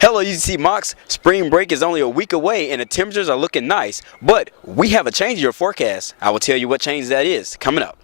Hello UTC Mocs, spring break is only a week away and the temperatures are looking nice, but we have a change in your forecast. I will tell you what change that is coming up.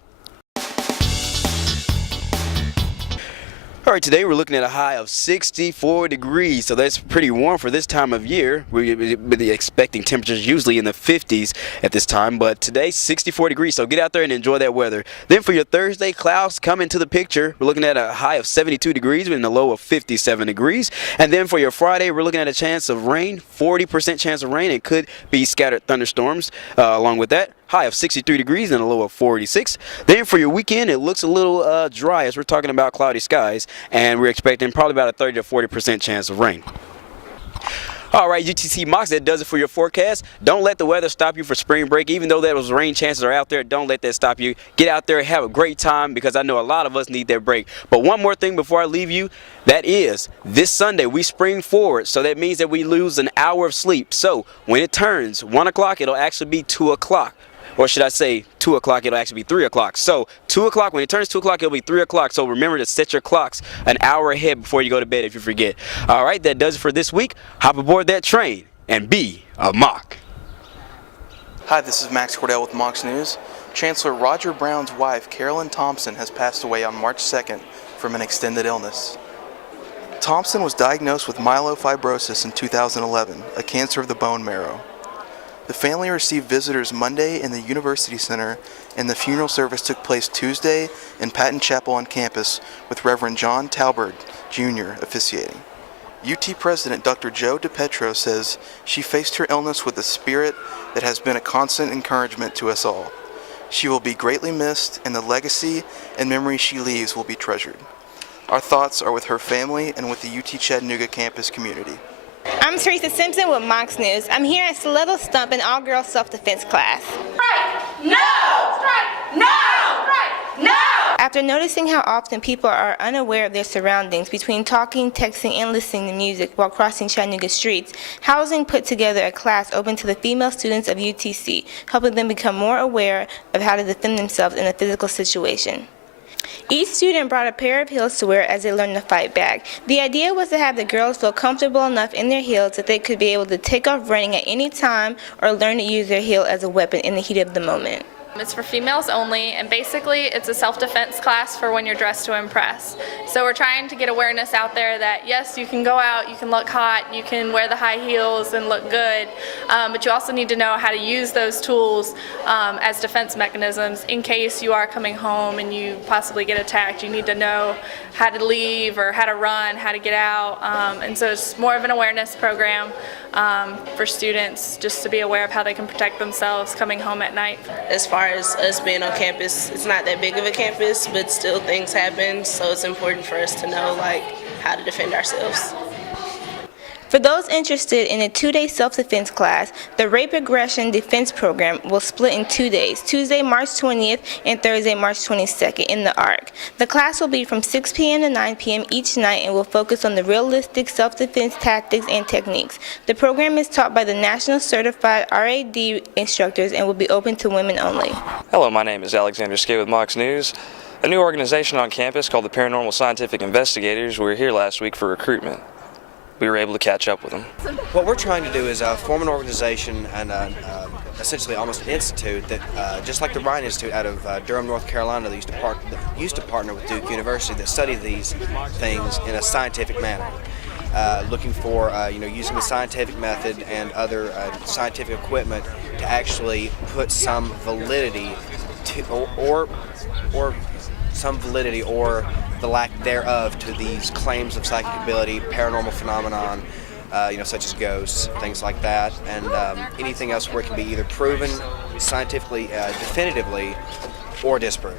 Alright, today we're looking at a high of 64 degrees, so that's pretty warm for this time of year. We'll be expecting temperatures usually in the 50s at this time, but today 64 degrees, so get out there and enjoy that weather. Then for your Thursday, clouds come into the picture. We're looking at a high of 72 degrees and a low of 57 degrees. And then for your Friday, we're looking at a chance of rain, 40% chance of rain. It could be scattered thunderstorms along with that. High of 63 degrees and a low of 46. Then for your weekend, it looks a little dry as we're talking about cloudy skies, and we're expecting probably about a 30 to 40% chance of rain. All right, UTC Mocs, that does it for your forecast. Don't let the weather stop you for spring break. Even though those rain chances are out there, don't let that stop you. Get out there and have a great time because I know a lot of us need that break. But one more thing before I leave you, that is this Sunday we spring forward. So that means that we lose an hour of sleep. So when it turns 1 o'clock, it'll actually be 2 o'clock. Or should I say 2 o'clock, it'll actually be 3 o'clock. So 2 o'clock, when it turns 2 o'clock, it'll be 3 o'clock. So remember to set your clocks an hour ahead before you go to bed if you forget. All right, that does it for this week. Hop aboard that train and be a Moc. Hi, this is Max Cordell with Mocs News. Chancellor Roger Brown's wife, Carolyn Thompson, has passed away on March 2nd from an extended illness. Thompson was diagnosed with myelofibrosis in 2011, a cancer of the bone marrow. The family received visitors Monday in the University Center, and the funeral service took place Tuesday in Patton Chapel on campus with Reverend John Talbert, Jr. officiating. UT President Dr. Joe DePetro says she faced her illness with a spirit that has been a constant encouragement to us all. She will be greatly missed, and the legacy and memories she leaves will be treasured. Our thoughts are with her family and with the UT Chattanooga campus community. I'm Terisa Simpson with Mocs News. I'm here at Stiletto Stomp, an all-girls self-defense class. Strike! No! Strike! No! Strike! No! After noticing how often people are unaware of their surroundings between talking, texting, and listening to music while crossing Chattanooga streets, Housing put together a class open to the female students of UTC, helping them become more aware of how to defend themselves in a physical situation. Each student brought a pair of heels to wear as they learned to fight back. The idea was to have the girls feel comfortable enough in their heels that they could be able to take off running at any time or learn to use their heel as a weapon in the heat of the moment. It's for females only, and basically it's a self-defense class for when you're dressed to impress. So we're trying to get awareness out there that yes, you can go out, you can look hot, you can wear the high heels and look good, but you also need to know how to use those tools as defense mechanisms in case you are coming home and you possibly get attacked. You need to know how to leave or how to run, how to get out, and so it's more of an awareness program for students just to be aware of how they can protect themselves coming home at night. As far as us being on campus, it's not that big of a campus, but still things happen, so it's important for us to know how to defend ourselves. For those interested in a 2-day self-defense class, the Rape Aggression Defense Program will split in 2 days, Tuesday, March 20th and Thursday, March 22nd in the ARC. The class will be from 6 p.m. to 9 p.m. each night and will focus on the realistic self-defense tactics and techniques. The program is taught by the National Certified RAD instructors and will be open to women only. Hello, my name is Alexander Skae with Mocs News. A new organization on campus called the Paranormal Scientific Investigators. We were here last week for recruitment. We were able to catch up with them. What we're trying to do is form an organization and essentially almost an institute that, just like the Ryan Institute out of Durham, North Carolina, that used to partner with Duke University, that study these things in a scientific manner. Looking for, using the scientific method and other scientific equipment to actually put some validity to, or some validity or the lack thereof to these claims of psychic ability, paranormal phenomenon, such as ghosts, things like that, and anything else where it can be either proven scientifically, definitively, or disproven.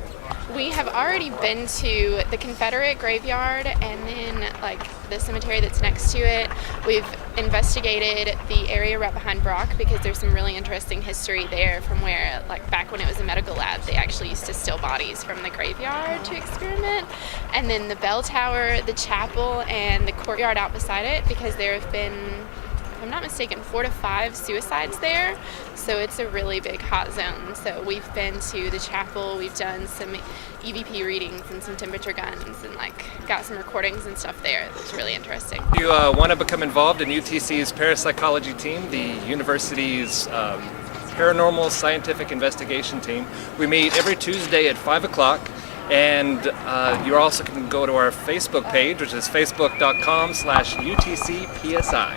We have already been to the Confederate graveyard and then the cemetery that's next to it. We've investigated the area right behind Brock because there's some really interesting history there from where back when it was a medical lab they actually used to steal bodies from the graveyard to experiment. And then the bell tower, the chapel, and the courtyard out beside it because there have been if I'm not mistaken, 4 to 5 suicides there. So it's a really big hot zone. So we've been to the chapel, we've done some EVP readings and some temperature guns, and like got some recordings and stuff there. It's really interesting. If you want to become involved in UTC's parapsychology team, the university's Paranormal Scientific Investigation team, we meet every Tuesday at 5 o'clock. And you also can go to our Facebook page, which is facebook.com/UTCPSI.